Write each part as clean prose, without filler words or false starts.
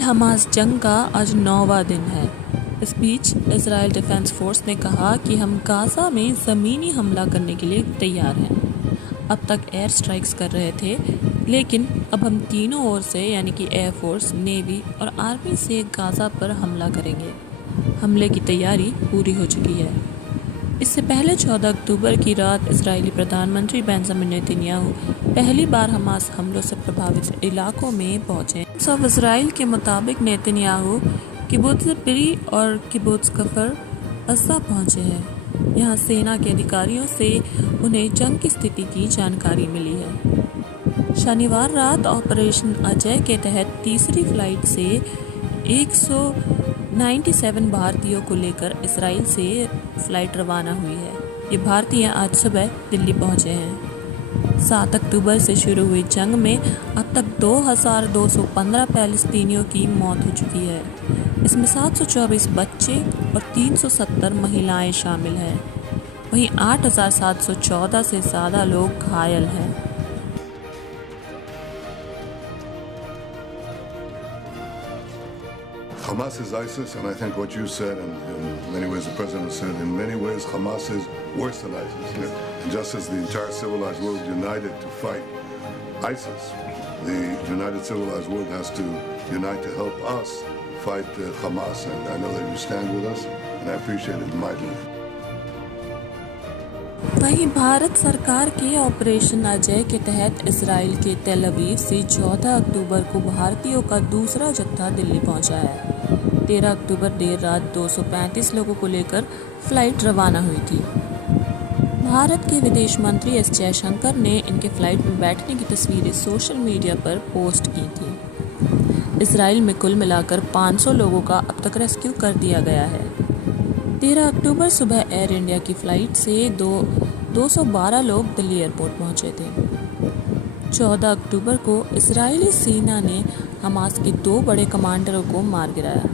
Hamas जंग का आज 9वां दिन है। इस बीच इजराइल डिफेंस फोर्स ने कहा कि हम गाजा में ज़मीनी हमला करने के लिए तैयार हैं। अब तक एयर स्ट्राइक्स कर रहे थे, लेकिन अब हम तीनों ओर से यानी कि एयरफोर्स, नेवी और आर्मी से गाजा पर हमला करेंगे। हमले की तैयारी पूरी हो चुकी है। इससे पहले 14 अक्टूबर की रात इजरायली प्रधानमंत्री बेंजामिन नेतन्याहू पहली बार हमास हमलों से प्रभावित इलाकों में पहुंचे। सब इजराइल के मुताबिक नेतन्याहू किबुत्ज़ बिरी और किबुत्ज़ कफर अज़्ज़ा पहुंचे हैं। यहां सेना के अधिकारियों से उन्हें जंग की स्थिति की जानकारी मिली है। शनिवार रात ऑपरेशन अजय के तहत तीसरी फ्लाइट से 197 भारतीयों को लेकर इसराइल से फ्लाइट रवाना हुई है। ये भारतीय आज सुबह दिल्ली पहुंचे हैं। 7 अक्टूबर से शुरू हुई जंग में अब तक 2215 पैलेस्तीनियों की मौत हो चुकी है। इसमें 724 बच्चे और 370 महिलाएं शामिल हैं। वहीं 8714 से ज़्यादा लोग घायल हैं। Hamas is ISIS, and I think what you said, and in many ways the president said, in many ways Hamas is worse than ISIS. And just as the entire civilized world united to fight ISIS, the united civilized world has to unite to help us fight Hamas. And I know that you stand with us, and I appreciate it mightily. वहीं भारत सरकार के operation Ajay के तहत Israel के तेल अवीव से 14 अक्टूबर को भारतीयों का दूसरा जत्था दिल्ली पहुंचा है। 13 अक्टूबर देर रात 235 लोगों को लेकर फ्लाइट रवाना हुई थी। भारत के विदेश मंत्री एस जयशंकर ने इनके फ्लाइट में बैठने की तस्वीरें सोशल मीडिया पर पोस्ट की थी। इसराइल में कुल मिलाकर 500 लोगों का अब तक रेस्क्यू कर दिया गया है। 13 अक्टूबर सुबह एयर इंडिया की फ्लाइट से 212 लोग दिल्ली एयरपोर्ट पहुंचे थे। 14 अक्टूबर को इजरायली सेना ने हमास के 2 बड़े कमांडरों को मार गिराया।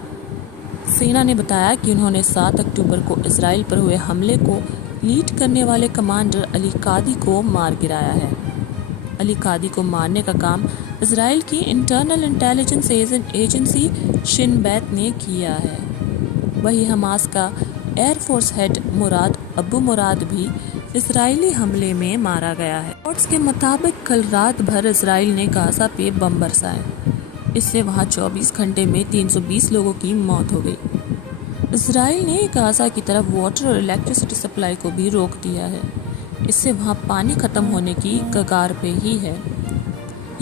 सेना ने बताया कि उन्होंने 7 अक्टूबर को इजराइल पर हुए हमले को लीड करने वाले कमांडर अली कादी को मार गिराया है। अली कादी को मारने का काम इजराइल की इंटरनल इंटेलिजेंस एजेंसी शिन बेत ने किया है। वही हमास का एयरफोर्स हेड मुराद अबू मुराद भी इजरायली हमले में मारा गया है। रिपोर्ट्स के मुताबिक कल रात भर इजराइल ने गाजा पे बम बरसाए। इससे वहां 24 घंटे में 320 लोगों की मौत हो गई। इजराइल ने गाजा की तरफ वाटर और इलेक्ट्रिसिटी सप्लाई को भी रोक दिया है। इससे वहां पानी खत्म होने की कगार पे ही है।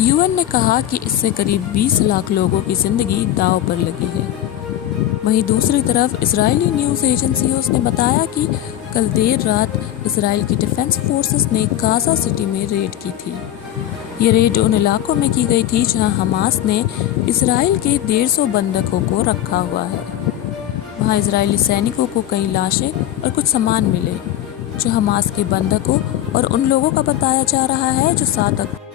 यूएन ने कहा कि इससे करीब 20 लाख लोगों की जिंदगी दांव पर लगी है। वहीं दूसरी तरफ इजरायली न्यूज़ एजेंसीज ने बताया कि कल देर रात इजराइल की डिफेंस फोर्सेस ने गाजा सिटी में रेड की थी। ये रेड उन इलाकों में की गई थी जहां हमास ने इजराइल के 150 बंधकों को रखा हुआ है। वहां इजरायली सैनिकों को कई लाशें और कुछ सामान मिले जो हमास के बंधकों और उन लोगों का बताया जा रहा है जो 7 अक्टूबर